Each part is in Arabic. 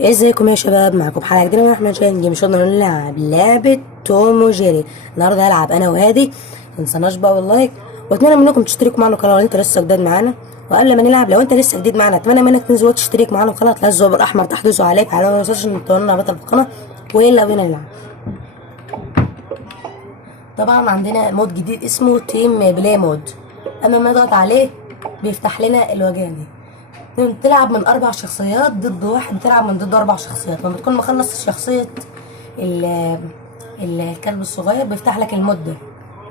ازيكم يا شباب؟ معاكم حلقه جديده من احمد شاهين. مش قلنا نلعب لعبه توم وجيري؟ النهارده هلعب انا وهادي. متنسوناش بقى باللايك، واتمنى منكم تشتركوا معانا القناه لو انت لسه جديد معانا. وقبل ما نلعب، لو انت لسه جديد معانا، اتمنى منك تنزل وتشترك معانا القناه، تلاقي الزرار الاحمر تحت دوسوا عليه، على ما تنساش ان تقولنا بطل في القناه. ويلا بينا نلعب. طبعا عندنا مود جديد اسمه تيم بلاي مود. اما ما نضغط عليه بيفتح لنا الواجهه دي. تلعب من 4 شخصيات ضد واحد، تلعب من ضد 4 شخصيات. لما تكون مخلص شخصية الكلب الصغير بيفتح لك المود ده،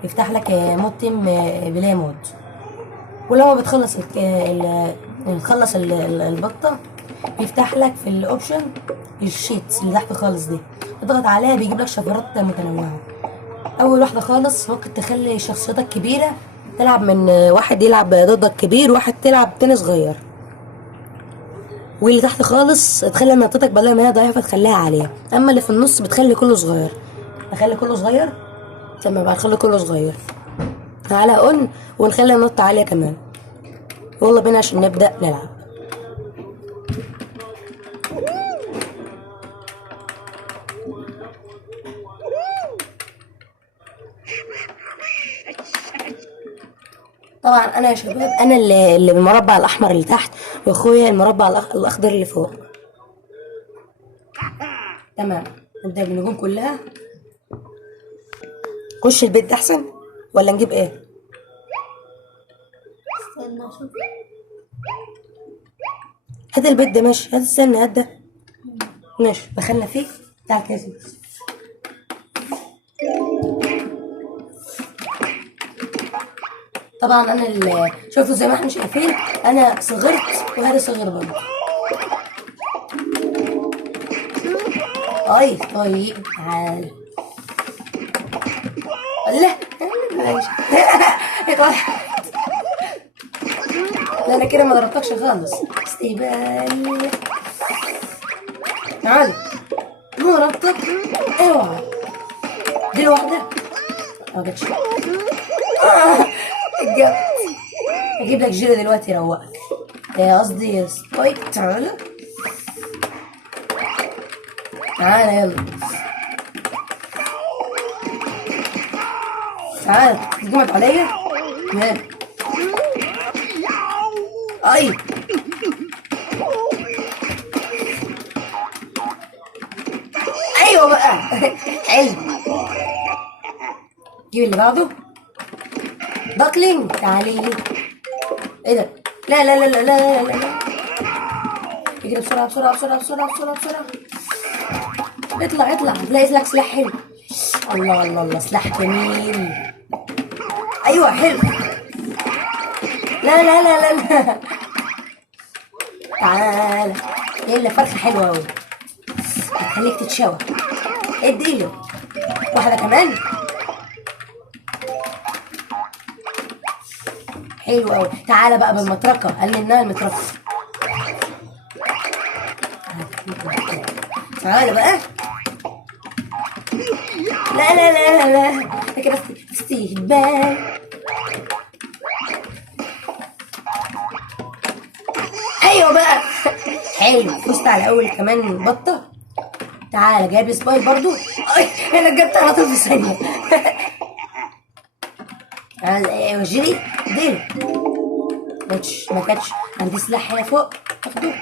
بيفتح لك مود تيم بلاي مود. ولما بتخلص تخلص البطة، بيفتح لك في الاوبشن الشيتس اللي تحت خالص دي، تضغط عليها بيجيب لك شفرات متنوعة. اول واحدة خالص ممكن تخلي شخصيتك كبيرة، تلعب من واحد يلعب ضدك كبير، واحد تلعب تاني صغير. واللي تحت خالص تخلي منطقتك بدل ما هي ضعيفه تخليها عاليه. اما اللي في النص بتخلي كله صغير. اخلي كله صغير. تمام، بقى نخلي كله صغير. تعالى اون ونخلي النط عاليه كمان. يلا بينا عشان نبدا نلعب. طبعا انا يا شباب، انا اللي بالمربع الاحمر اللي تحت، واخويا المربع الاخضر اللي فوق. تمام، نبدا بالنجوم كلها. خش البيت ده احسن ولا نجيب ايه؟ استنى اشوف. هات البيت ده، ماشي. هات، استنى، هات ده. ماشي، دخلنا فيه. تعال كده. طبعا انا اللي شوفوا زي ما احنا شايفين، انا صغرت وهذا صغر برضه. طيب تعال. لا ماشي. لا انا كده ما ضربتكش خالص. استهبال. تعال. مو ضربتك. اوعى. دي واحدة. ما جاتش. جت. اجيب لك جيري دلوقتي يروقك. قصدي سبايك. تعال. تعال يلا. تعال تجمد عليا. مال. اي. ايوه بقى. حلو. جيب اللي بعده. باكلينج. تعالي لي. ايه ده؟ لا لا لا لا لا لا لا. اجري بسرعه بسرعه بسرعه بسرعه بسرعه بسرعه. اطلع اطلع، هتلاقي لك سلاح حلو. الله الله الله، سلاح جميل. ايوه حلو. لا لا لا لا لا. تعال. ايه اللي فرخه حلوه قوي، هتخليك تتشوى. اديله واحده كمان. حلو قوي. تعالى بقى بالمطرقه، قللناها المطرقه. تعالى بقى. لا لا لا لا لا، ده كده استهبال. ايوه بقى. حلو، فزت على اول كمان بطه. تعالى جايب لي سبايك برضو. انا جبت على طول في ثانيه. ايوه جري. ديل. ما كانتش عندي سلاح هنا فوق اخده.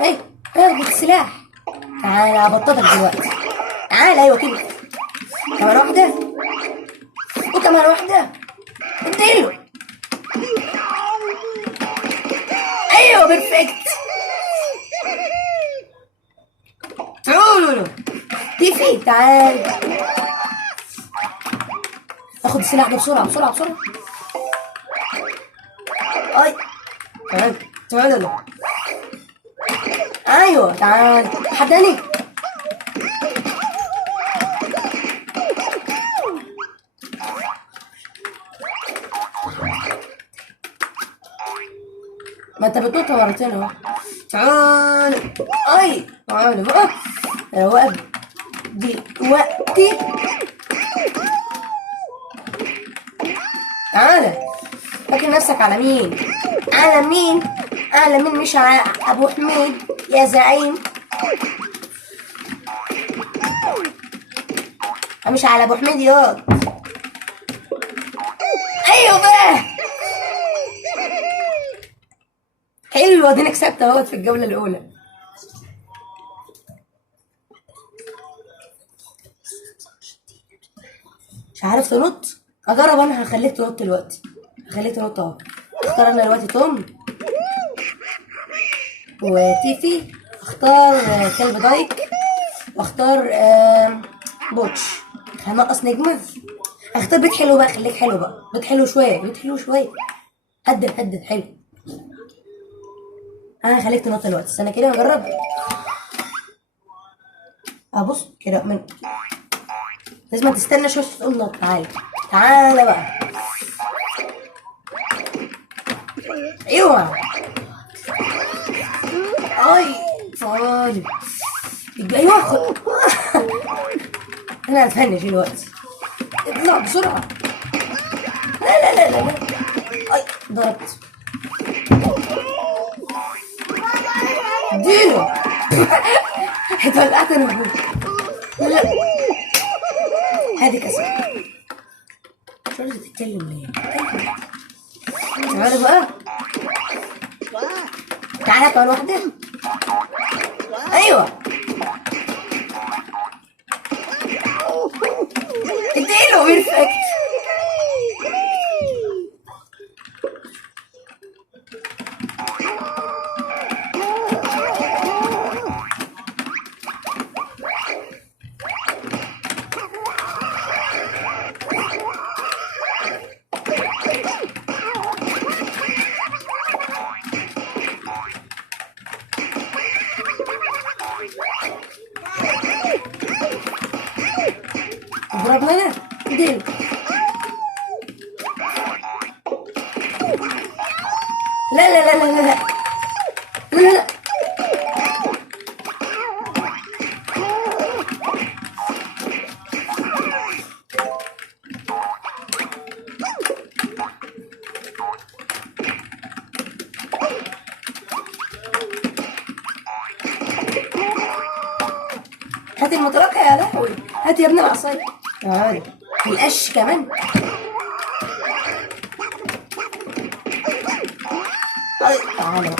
اي اخد السلاح. تعالى هبططك دلوقتي. تعالى ايوه كده. كمان واحده وكمان واحده. اديله. ايوه بيرفكت. تعالوا تيفي. تعال اخد السلاح ده بسرعه بسرعه بسرعه. اي تعال تعال. ايوه تعال. حد تاني. ما انت بتنط مرتين اهو. تعال. اي تعال بقى. وقف دلوقتي. تعالى. فاكر نفسك على مين؟ على مين؟ على مين؟ مش على ابو حميد يا زعيم. مش على ابو حميد ياض. ايوه بقى، حلو، ادينا كسبت اهوت في الجوله الاولى. مش عارف تنط؟ اجرب انا، هخليك تنط دلوقتي، هخليك تنط اهو. اختار انا دلوقتي توم وتيفي، اختار كلب دايك، واختار بوتش. هنقص نجمة. اختار بيت حلو بقى، خليك حلو بقى، بيت حلو شوية، بيت حلو شوية. هدد هدد حلو. انا هخليك تنط دلوقتي، استنى كده نجرب. ابص كده من، لازم تستنى شوية تقوم نط. تعالى تعالى بقى. ايوه. اي صاري. ايوه خد. انا هتفنش دلوقتي. اطلع بسرعة. لا لا لا لا لا. اي ضربت. اديله. اتولعت انا وهو. لا هادي كسر. مش عايزة تتكلم ليه؟ تعالى بقى. تعالى كمان واحدة. ايوه. اديله بيرفكت. ضربنا انا. اديله. لا لا لا لا لا لا لا لا. هات المطرقة يا لهوي، هات يا ابن العصاية. تعالى القش كمان. تعالى بقى.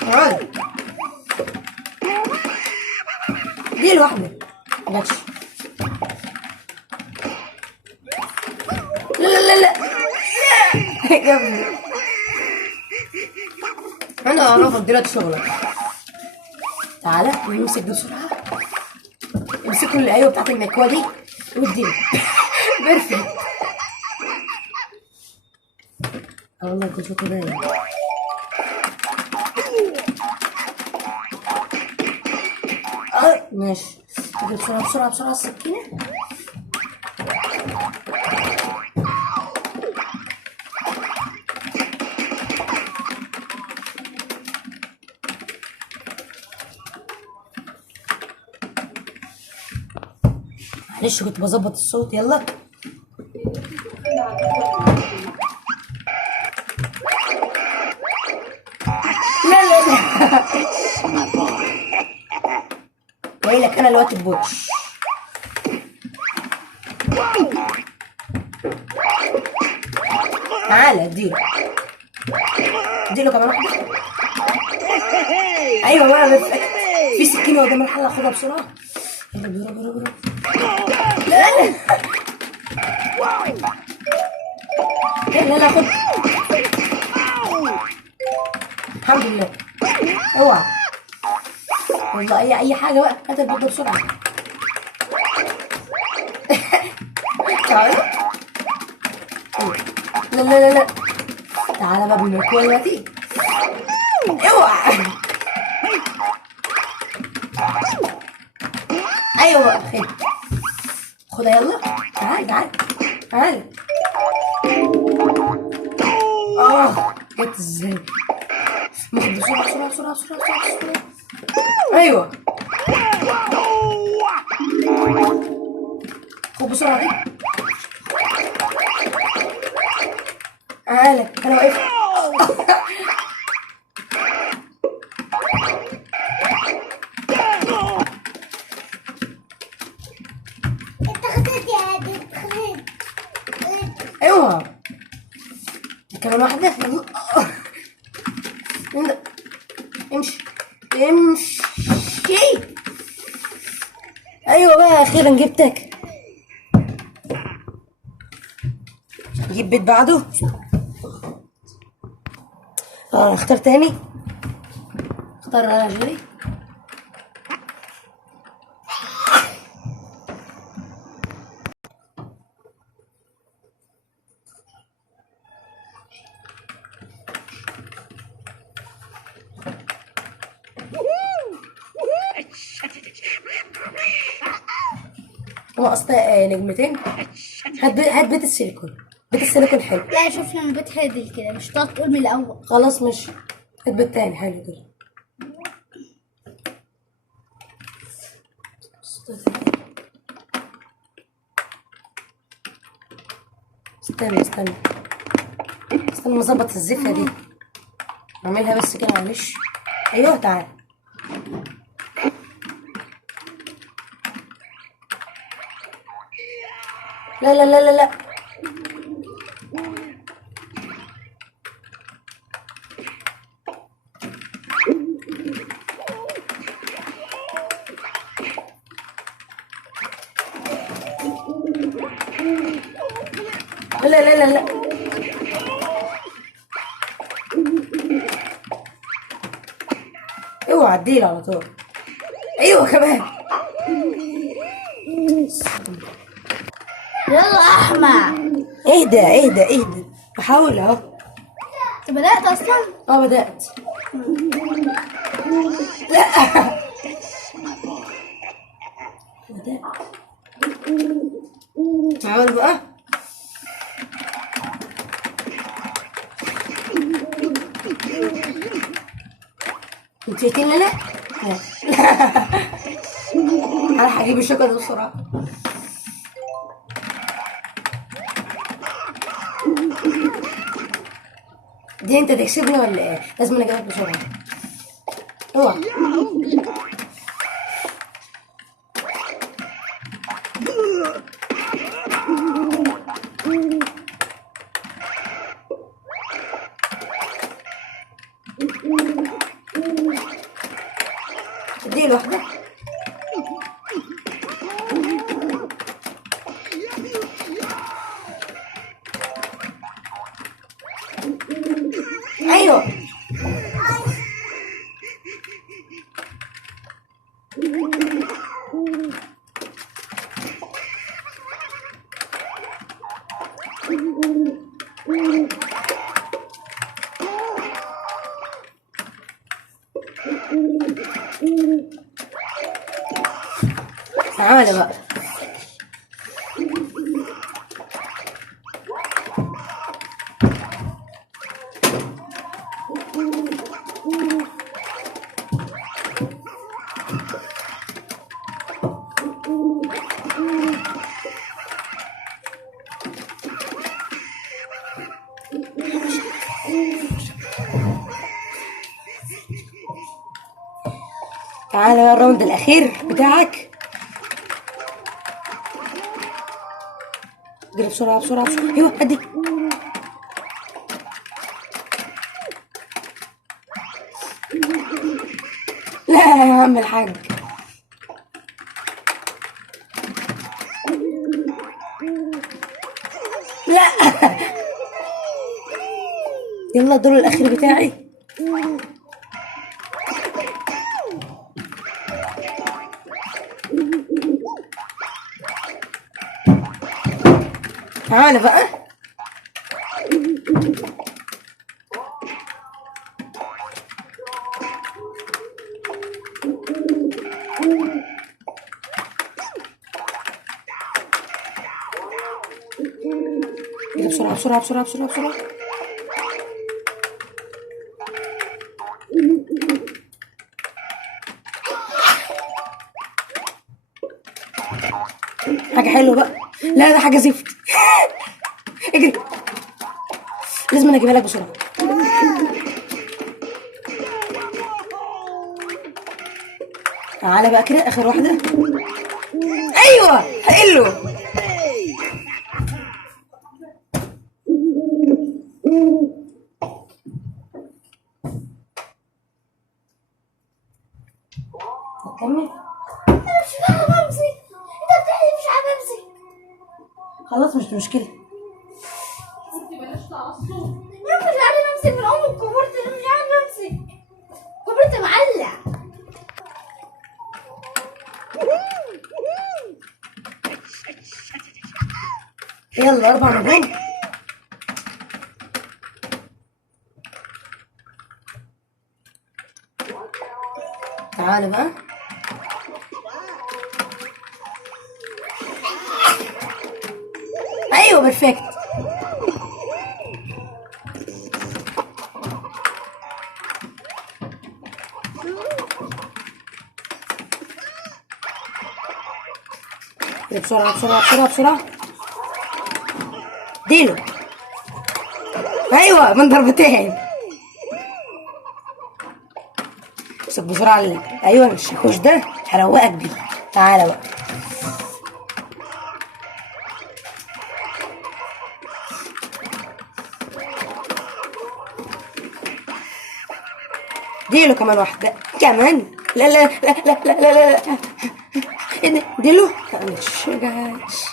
تعالى. دي لوحدك. مجتش. لا لا لا لا. جابني. انا رافض دلوقتي شغلك. تعالى نمسك ده بسرعة. امسكوا الايوه بتاعت المكواه دي واديله. بيرفكت. والله كنت شاطر ده. ماشي. بسرعة بسرعة بسرعة السكينة. معلش كنت بظبط الصوت. يلا. لا لا لا. جاي لك انا دلوقتي ببوتش. تعالى اديله. اديله كمان واحدة. ايوه بقى بيرفكت. في سكينة قدام الحلة، خدها بسرعة. يلا بيضرب بيضرب بيضرب. لا لا لا لا خد. الحمد لله. اوعى والله اي حاجة بقى. هات البيضة بسرعة. تعالى. لا لا لا لا. تعالى بقى بالمكواه دلوقتي. اوعى. ايوه بقى خد. خدها يلا. تعال تعال تعال. جت ازاي؟ ناخد بسرعة بسرعة بسرعة بسرعة بسرعة. ايوه خد بسرعة دي. تعالى انا واقف. واحدة. يلا امشي امشي. ايوه بقى اخيرا جبتك. جيب بيت بعده. اختار تاني. اختار انا جري. هو اصلا نجمتين. هات بيت السيليكون. بيت السيليكون حلو. لا شوف لنا بيت هادل كده، مش تقعد تقول من الاول. خلاص ماشي. هات بيت تاني حلو كده. استنى ما اظبط الزفه دي. اعملها بس كده معلش. ايوه تعال. لا لا لا لا لا. لا لا لا لا. اوعى اديله على طول. ايوه كمان. يلا احمد. اهدى بحاول اهو. انت بدأت اصلا؟ بدأت. لا بدأت. تعال بقى. انت شايفين انا؟ انا هجيب الشوكة دي بسرعة. دي انت تكسبني ولا ايه؟ لازم انا اجيبك بسرعة. اوعى. اديله واحدة. ايوه. تعالى بقى. تعالى بقى الراوند الاخير بتاعك. اجري بسرعة بسرعة بسرعة. ايوه ادي. لا يا عم الحاج. لا. يلا الدور الاخير بتاعي. تعالى بقى. بسرعة بسرعة بسرعة بسرعة بسرعة. حاجة حلوة بقى. لا ده حاجة زفت. اجري. لازم انا اجيبها لك بسرعة. تعالى بقى كده اخر واحدة. ايوه حلو. هتكمل؟ انا مش عارف امسك. انت بتحلف مش عارف امسك. خلاص مش مشكلة. انا مش عارف امسك من اول كبرت. انا مش عارف امسك. كبرت معلق. يلا 4 نجوم. تعالى بقى. ايوه بيرفكت. بسرعة بسرعة بسرعة بسرعة. ديله. ايوه من ضربتين. امسك بسرعة ايوه الشاكوش ده هروقك بيه. تعالى بقى. ديله كمان واحدة كمان. لا لا لا لا لا لا لا. ديله. معلش جاش.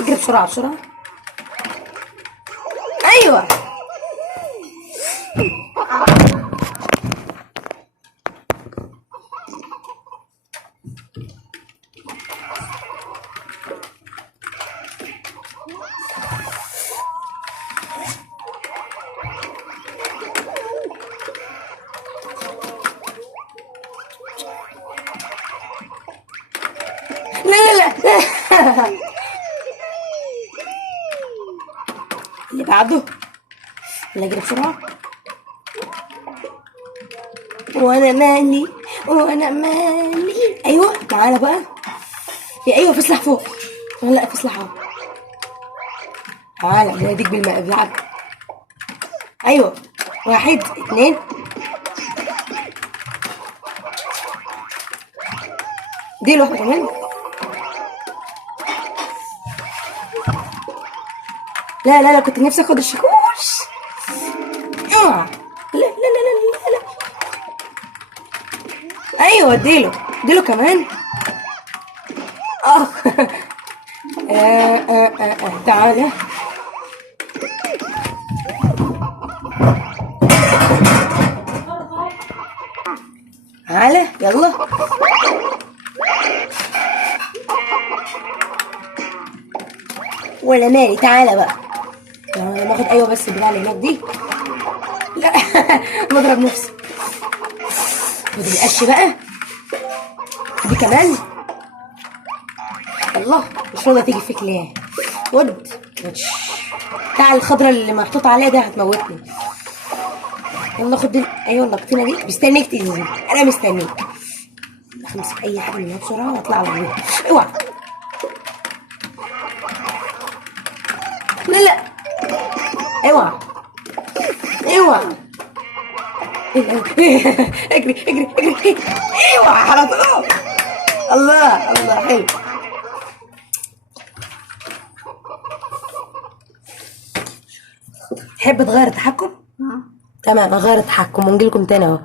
اجري بسرعة بسرعة. ايوه. لا لا لا. اللي بعده. اللي اجري بسرعة. وانا مالي وانا مالي. ايوه تعالى بقى. يا ايوه في سلاح فوق. لا في سلاح اهو. تعالى بناديك بالملعب. ايوه 1 2. دي واحدة كمان. لا لا لا كنت نفسي اخد الشاكوش. اوعى. لا لا لا لا لا. ايوه اديله كمان. تعالى. تعالى يلا. ولا مالي. تعالى بقى. ناخد ايوه بس البتاع اللي هناك دي. لا بضرب نفسي. خد القش بقى. دي كمان. الله مش راضية تيجي فيك ليه؟ ود بتاع الخضرة اللي محطوط عليها ده هتموتني. يلا خد ايوه النقطينة دي. مستنيك تنزل. انا مستنيك. امسك اي حاجة منها بسرعة واطلع على الروح. اوعى. لا لا. اوعى. اوعى. اجري اجري اجري. اوعى على طول. الله الله حلو. تحب تغير التحكم؟ تمام اغير التحكم ونجيلكم تاني اهو.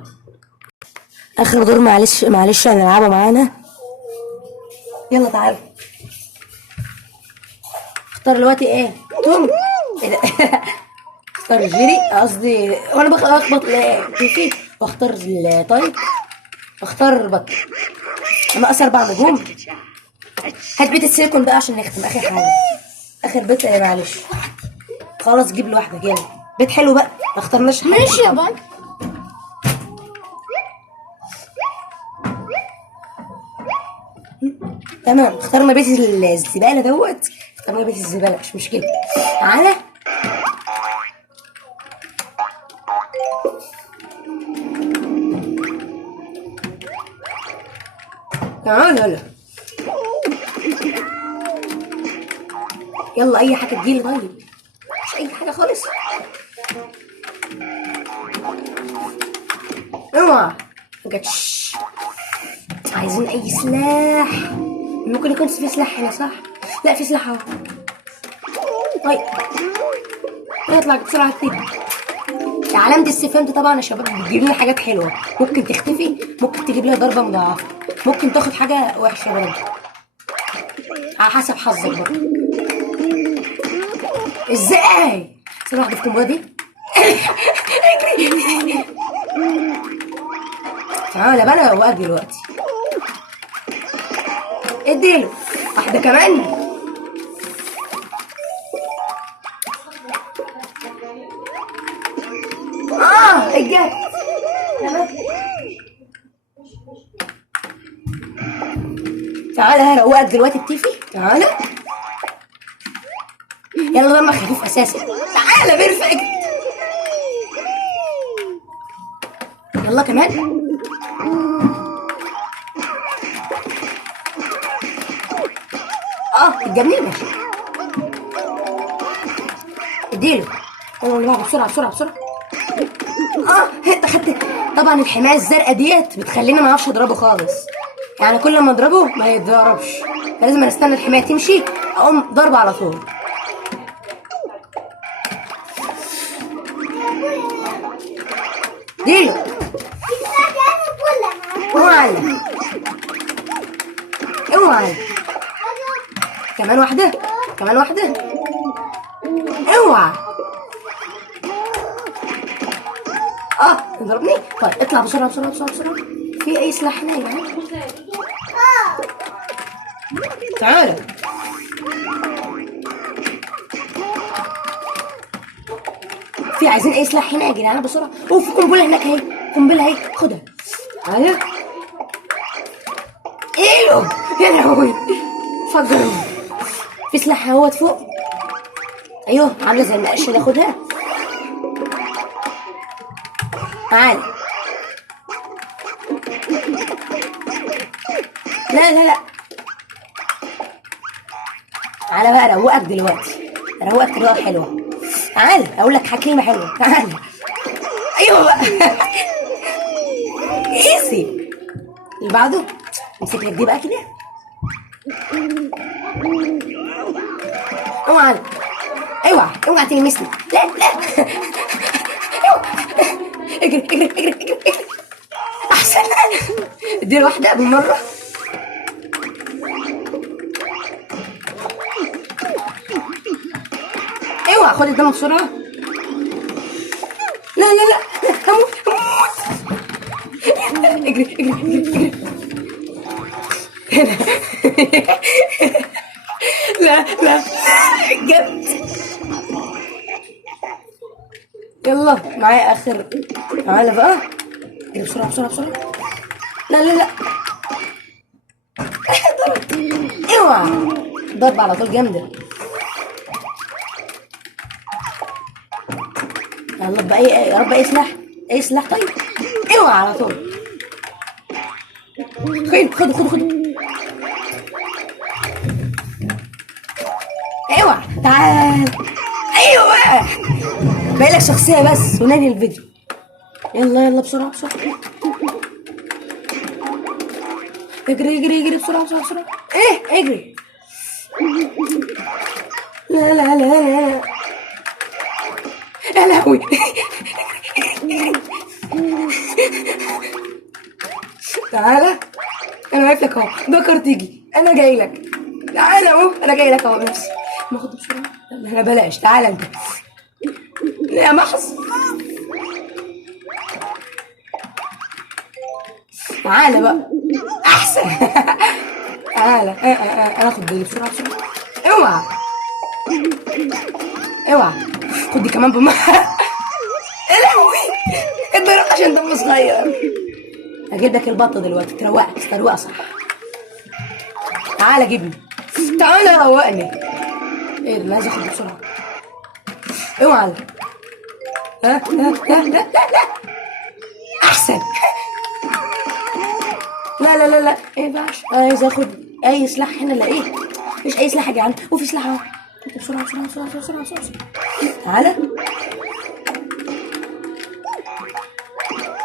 اخر دور معلش معلش هنلعبها معانا. يلا تعالوا. اختار دلوقتي ايه؟ توم. اختار جيري قصدي وانا بخبط كيفي واختار الطيب. اختار بط. ناقص 4 نجوم. هات بيت السيليكون بقى عشان نختم اخر حاجه. اخر بيت معلش. خلاص جيب لوحدك يلا. بيت حلو بقى ما اخترناش حاجه. ماشي يا بابا. تمام اخترنا بيت الزباله دوت. اخترنا بيت الزباله مش مشكله. تعالى. تعالى يلا. يلا اي حاجه تجيلي. طيب مش اي حاجه خالص. اوعى. مجتش. عايزين اي سلاح. ممكن يكون في سلاح هنا صح. لا في سلاح اهو. طيب اطلع بسرعه كده. علامة الاستفهام دي طبعا يا شباب بتجيب لنا حاجات حلوة، ممكن تختفي، ممكن تجيب لها ضربة مضاعفة، ممكن تاخد حاجة وحشة برضه على حسب حظك برضه. ازاي؟ ثانية واحدة في الكومبو دي. اجري. تعالى بقى انا واقف دلوقتي. اديله واحدة كمان. اجت. تعالى هروقك دلوقتي بتيفي. تعالى يلا دمك خفيف اساسا. تعالى بيرفكت. يلا كمان. الجميل ماشي. اديله. يلا اللي بعده بسرعه بسرعه بسرعه. انت خدت. طبعا الحمايه الزرقاء ديت بتخليني ما اعرفش اضربه خالص، يعني كل ما اضربه ما يتضربش، فلازم استنى الحمايه تمشي اقوم ضربه على طول. ديله. اوعى اوعى. كمان واحده كمان واحده. اوعى. تضربني. طيب اطلع بسرعه بسرعه بسرعه بسرعه. في اي سلاح هنا يا جماعه؟ تعالى. في عايزين اي سلاح هنا يا جدعان بسرعه. في قنبله هناك اهي. قنبله اهي خدها. تعالى. ايوه يا لهوي فجروا. في سلاح اهوت فوق. ايوه عامله زي المقشه ده. خدها. تعالى. لا لا لا. تعالى بقى اروقك دلوقتي. اروقك تروق حلوه. تعالى اقول لك كلمه حلوه. تعالى. ايوه بقى. ايزي. اللي بعده امسك لك دي بقى كده. اوعى اوعى اوعى تلمسني. لا لا. اجري اجري اجري اجري اجري. احسن. اديله واحده بالمره. اوعى خد الدم بسرعه. لا لا لا. هموت هموت. اجري اجري اجري اجري. لا لا جد. يلا معايا اخر. تعالى بقى. اجري بسرعه بسرعه بسرعه. لا لا لا. اوعى. ضربه على طول جامده. يلا بقى يا رب اي سلاح. اي سلاح. طيب اوعى على طول. خد خد خد. اوعى. تعال. ايوه بقى. باقي لك شخصيه بس ونادي الفيديو. يلا يلا بسرعه بسرعه. اجري اجري اجري بسرعه بسرعه بسرعه. اجري. لا لا لا لا. يا لهوي. تعالى. انا واقف لك اهو. بكر تيجي. انا جاي لك. تعالى اهو. انا جاي لك اهو بنفسي. ناخد بسرعه. لا بلاش. تعالى انت. يا محظ. تعالى بقى. احسن. تعالى. انا اخد بالي بسرعه بسرعه. اوعى اوعى. خد دي كمان بمحة. يا لهوي. اتضربت عشان دمه صغير. هجيب لك البطه دلوقتي تروقك تروقه صح. تعالى جيبني. تعالى روقني. ايه اللي عايز اخد بسرعه. اوعى. لا لا لا لا لا. احسن. لا لا لا لا. ايه ينفعش. عايز اخد اي سلاح هنا الاقيه. مش اي سلاح يا جدعان. وفي سلاح اهو. بسرعه بسرعه بسرعه بسرعه بسرعه. تعالى.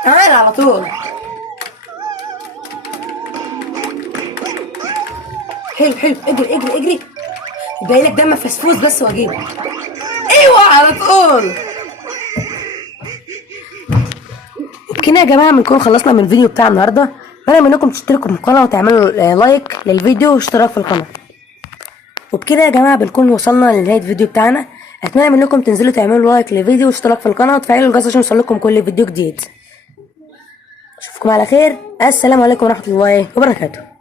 تعالى على طول. حلو حلو. اجري اجري اجري. باقي لك دم فسفوس بس واجيبه. ايوه على طول. كده يا جماعه بنكون خلصنا من الفيديو بتاع النهارده. اتمنى منكم تشتركوا في القناه وتعملوا لايك للفيديو واشتراك في القناه. وبكده يا جماعه بنكون وصلنا لنهايه الفيديو بتاعنا. اتمنى منكم تنزلوا تعملوا لايك للفيديو واشتراك في القناه وتفعلوا الجرس عشان يوصلكم كل فيديو جديد. اشوفكم على خير. السلام عليكم ورحمه الله وبركاته.